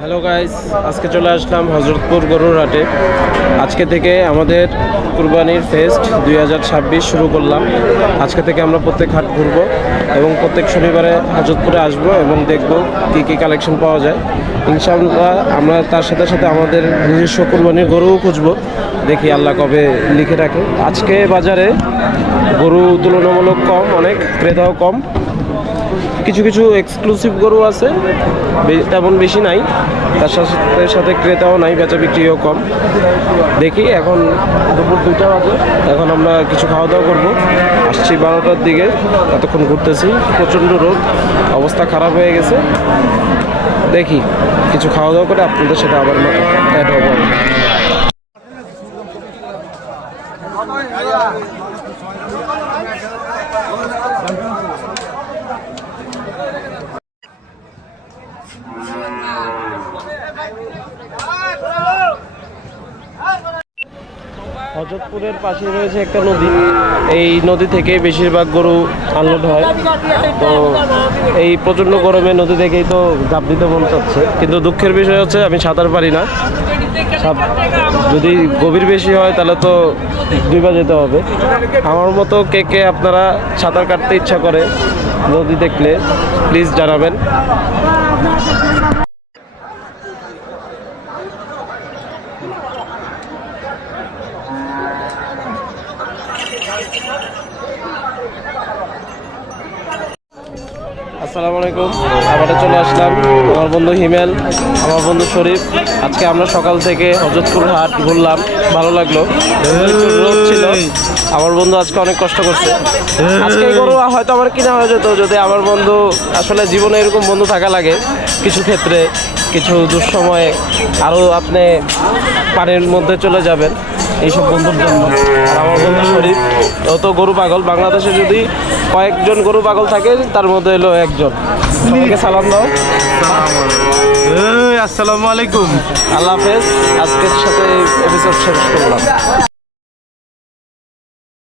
Hello guys, আজকে চলে আসলাম হজরতপুর গরুর হাটে। আজকে থেকে আমাদের কুরবানির ফেস্ট 2026 শুরু করলাম। আজকে থেকে আমরা প্রত্যেক হাট ঘুরবো এবং প্রত্যেক শনিবারে হজরতপুরে আসবো এবং দেখব কী কী কালেকশন পাওয়া যায়। ইনশাআল্লাহ আমরা তার সাথে সাথে আমাদের নিজস্ব কুরবানির গরুও খুঁজবো, দেখি আল্লাহ কবে লিখে রাখে। আজকে বাজারে গরু তুলনামূলক কম, অনেক ক্রেতাও কম। কিছু কিছু এক্সক্লুসিভ গরু আছে, তেমন বেশি নাই। তার সাথে সাথে ক্রেতাও নাই, বেচা বিক্রিও কম। দেখি এখন দুপুর 2টা বাজে, এখন আমরা কিছু খাওয়া দাওয়া করবো। আসছি 12টার দিকে, এতক্ষণ ঘুরতেছি, প্রচণ্ড রোদ, অবস্থা খারাপ হয়ে গেছে। দেখি কিছু খাওয়া দাওয়া করে আপনাদের সাথে আবার অ্যাড হবো। হজরতপুরের পাশে রয়েছে একটা নদী, এই নদী থেকে বেশিরভাগ গরু আনলোড হয়। তো এই প্রচণ্ড গরমে নদী থেকেই তো ঝাঁপ দিতে মন চাচ্ছে, কিন্তু দুঃখের বিষয় হচ্ছে আমি সাঁতার পারি না। যদি গভীর বেশি হয় তাহলে তো ডুবে যেতে হবে। আমার মতো কে কে আপনারা সাঁতার কাটতে ইচ্ছা করে নদী দেখলে প্লিজ জানাবেন। আসসালামু আলাইকুম, আবার চলে আসলাম। আমার বন্ধু হিমেল, আমার বন্ধু শরীফ। আজকে আমরা সকাল থেকে হজরতপুর হাট ঘুরলাম, ভালো লাগলো। একটু রোদ ছিল, আমার বন্ধু আজকে অনেক কষ্ট করছে। আজকে এই গরু হয়তো আমার কিনা হয়ে যেত যদি আমার বন্ধু, আসলে জীবনে এরকম বন্ধু থাকা লাগে কিছু ক্ষেত্রে, কিছু দুঃসময়ে। আরও আপনি পানির মধ্যে চলে যাবেন এইসব বন্ধুর জন্য। আর আমার বন্ধু শরীফ, ও তো গরু পাগল। বাংলাদেশে যদি কয়েকজন গরু পাগল থাকে তার মধ্যে এলো একজন। সবাইকে সালাম দাও। আসসালামু আলাইকুম। আল্লাহ হাফেজ। আজকের সাথে এপিসোড শেষ করলাম।